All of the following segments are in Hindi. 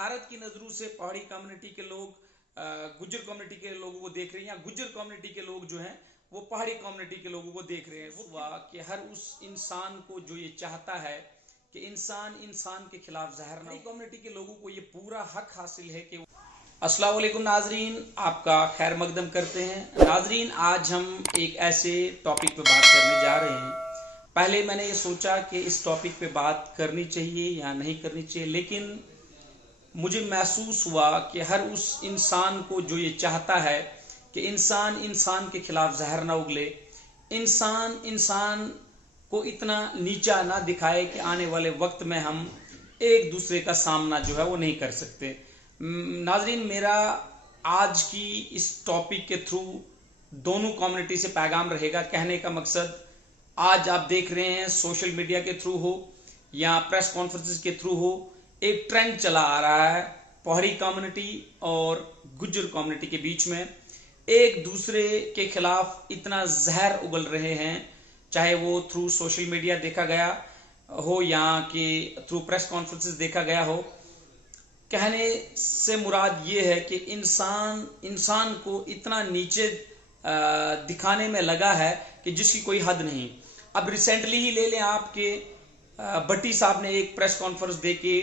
हकारत की नजरों से पहाड़ी कम्युनिटी के लोग गुज्जर कम्युनिटी के लोगों को देख रहे हैं, या गुज्जर कम्युनिटी के लोग जो हैं वो पहाड़ी कम्युनिटी के लोगों को देख रहे हैं। वो हुआ कि हर उस इंसान को जो ये चाहता है कि इंसान इंसान के खिलाफ जहर ना, कम्युनिटी के लोगों को ये पूरा हक हासिल है कि अस्सलाम वालेकुम नाजरीन, आपका खैर मकदम करते हैं। नाजरीन, आज हम एक ऐसे टॉपिक पे बात करने जा रहे हैं। पहले मैंने ये सोचा कि इस टॉपिक पे बात करनी चाहिए या नहीं करनी चाहिए, लेकिन मुझे महसूस हुआ कि हर उस इंसान को जो ये चाहता है कि इंसान इंसान के खिलाफ जहर ना उगले, इंसान इंसान को इतना नीचा ना दिखाए कि आने वाले वक्त में हम एक दूसरे का सामना जो है वो नहीं कर सकते। नाजरीन, मेरा आज की इस टॉपिक के थ्रू दोनों कम्युनिटी से पैगाम रहेगा। कहने का मकसद, आज आप देख रहे हैं सोशल मीडिया के थ्रू हो या प्रेस कॉन्फ्रेंसेस के थ्रू हो, एक ट्रेंड चला आ रहा है पहाड़ी कम्युनिटी और गुज्जर कम्युनिटी के बीच में एक दूसरे के खिलाफ इतना जहर उगल रहे हैं। चाहे वो थ्रू सोशल मीडिया देखा गया हो या कि थ्रू प्रेस कॉन्फ्रेंसेस देखा गया हो। कहने से मुराद ये है कि इंसान इंसान को इतना नीचे दिखाने में लगा है कि जिसकी कोई हद नहीं। अब रिसेंटली ही ले लें आपके भट्टी साहब ने एक प्रेस कॉन्फ्रेंस दे के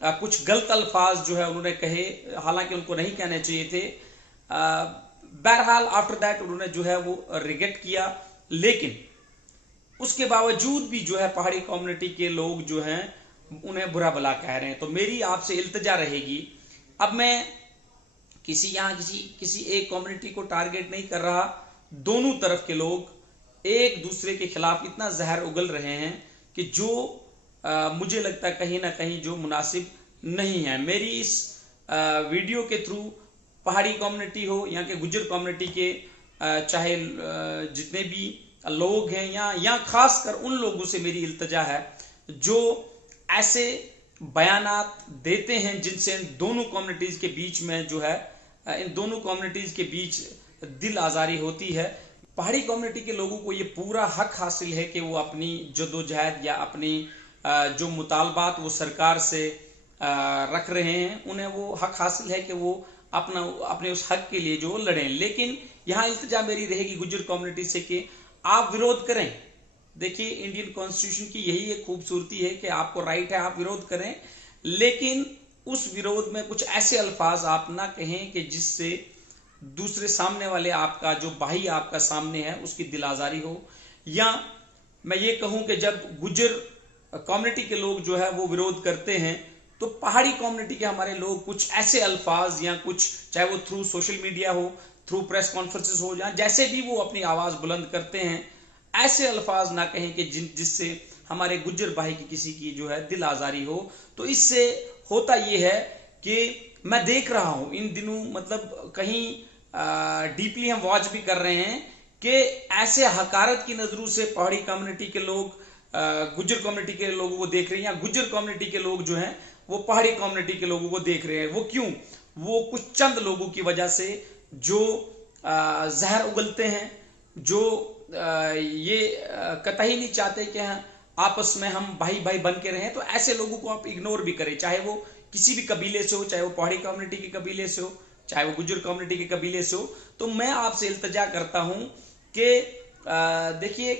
कुछ गलत अल्फाज जो है उन्होंने कहे, हालांकि उनको नहीं कहने चाहिए थे। बहरहाल आफ्टर दैट उन्होंने जो है वो रिग्रेट किया, लेकिन उसके बावजूद भी जो है पहाड़ी कम्युनिटी के लोग जो हैं उन्हें बुरा भला कह रहे हैं। तो मेरी आपसे इल्तिजा रहेगी, अब मैं किसी एक कम्युनिटी को टारगेट नहीं कर रहा, दोनों तरफ के लोग एक दूसरे के खिलाफ इतना जहर उगल रहे हैं कि जो मुझे लगता है कहीं ना कहीं जो मुनासिब नहीं है। मेरी इस वीडियो के थ्रू पहाड़ी कम्युनिटी हो या कि गुज्जर कम्युनिटी के चाहे जितने भी लोग हैं या खासकर उन लोगों से मेरी इल्तिजा है जो ऐसे बयानात देते हैं जिनसे इन दोनों कम्युनिटीज के बीच में जो है इन दोनों कम्युनिटीज के बीच दिल आजारी होती है। पहाड़ी कम्युनिटी के लोगों को ये पूरा हक हासिल है कि वो अपनी जद्दोजहद या अपनी जो मुतालबात वो सरकार से रख रहे हैं, उन्हें वो हक हासिल है कि वो अपने उस हक के लिए जो लड़ें। लेकिन यहाँ इल्तिजा मेरी रहेगी गुज्जर कम्युनिटी से कि आप विरोध करें। देखिए, इंडियन कॉन्स्टिट्यूशन की यही एक खूबसूरती है कि आपको राइट है, आप विरोध करें, लेकिन उस विरोध में कुछ ऐसे अल्फाज आप ना कहें कि जिससे दूसरे सामने वाले आपका जो भाई आपका सामने है उसकी दिल आजारी हो। या मैं ये कहूं कि जब गुज्जर कम्युनिटी के लोग जो है वो विरोध करते हैं तो पहाड़ी कम्युनिटी के हमारे लोग कुछ ऐसे अल्फाज या कुछ, चाहे वो थ्रू सोशल मीडिया हो, थ्रू प्रेस कॉन्फ्रेंसेस हो, या जैसे भी वो अपनी आवाज बुलंद करते हैं, ऐसे अल्फाज ना कहें कि जिससे हमारे गुज्जर भाई की किसी की जो है दिल आजारी हो। तो इससे होता यह है कि मैं देख रहा हूं इन दिनों, मतलब कहीं डीपली हम वॉच भी कर रहे हैं कि ऐसे हकारत की नजरों से पहाड़ी कम्युनिटी के लोग गुज्जर कम्युनिटी के लोगों को देख रहे हैं, या गुज्जर कम्युनिटी के लोग जो हैं वो पहाड़ी कम्युनिटी के लोगों को देख रहे हैं। वो क्यों? वो कुछ चंद लोगों की वजह से जो जहर उगलते हैं, जो ये कतई नहीं चाहते कि आपस में हम भाई भाई बन के रहें। तो ऐसे लोगों को आप इग्नोर भी करें, चाहे वो किसी भी कबीले से हो, चाहे वो पहाड़ी कम्युनिटी के कबीले से हो, चाहे वो गुज्जर कम्युनिटी के कबीले से हो। तो मैं आपसे इल्तिजा करता हूं कि देखिए,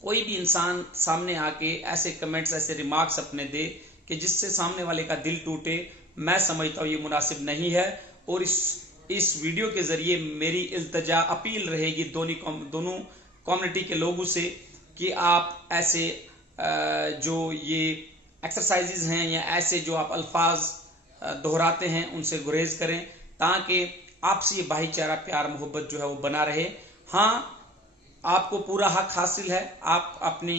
कोई भी इंसान सामने आके ऐसे कमेंट्स, ऐसे रिमार्क्स अपने दे कि जिससे सामने वाले का दिल टूटे, मैं समझता हूं ये मुनासिब नहीं है। और इस वीडियो के जरिए मेरी इल्तिजा, अपील रहेगी दोनों कम्युनिटी के लोगों से कि आप ऐसे जो ये एक्सरसाइजेज हैं या ऐसे जो आप अल्फाज दोहराते हैं उनसे गुरेज करें, ताकि आपसे ये भाईचारा, प्यार, मोहब्बत जो है वो बना रहे। हाँ, आपको पूरा हक हासिल है, आप अपनी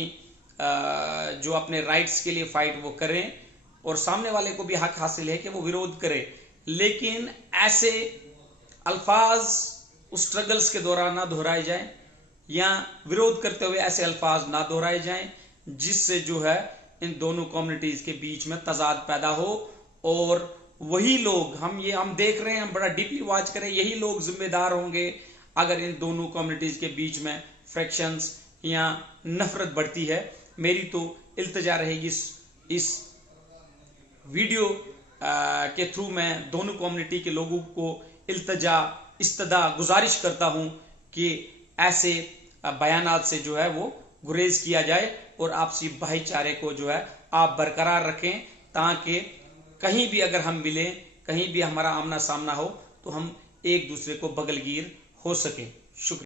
जो अपने राइट्स के लिए फाइट वो करें, और सामने वाले को भी हक हासिल है कि वो विरोध करे, लेकिन ऐसे अल्फाज उस स्ट्रगल्स के दौरान ना दोहराए जाएं, या विरोध करते हुए ऐसे अल्फाज ना दोहराए जाएं जिससे जो है इन दोनों कम्युनिटीज के बीच में तजाद पैदा हो। और वही लोग, हम देख रहे हैं, हम बड़ा डीपली वॉच करें, यही लोग जिम्मेदार होंगे अगर इन दोनों कम्युनिटीज के बीच में फ्रैक्शंस या नफरत बढ़ती है। मेरी तो इल्तिजा रहेगी इस वीडियो के थ्रू मैं दोनों कम्युनिटी के लोगों को इल्तजा इस्तदा गुजारिश करता हूं कि ऐसे बयानात से जो है वो गुरेज किया जाए और आपसी भाईचारे को जो है आप बरकरार रखें, ताकि कहीं भी अगर हम मिलें, कहीं भी हमारा आमना सामना हो तो हम एक दूसरे को बगलगीर हो सके। शुक्रिया।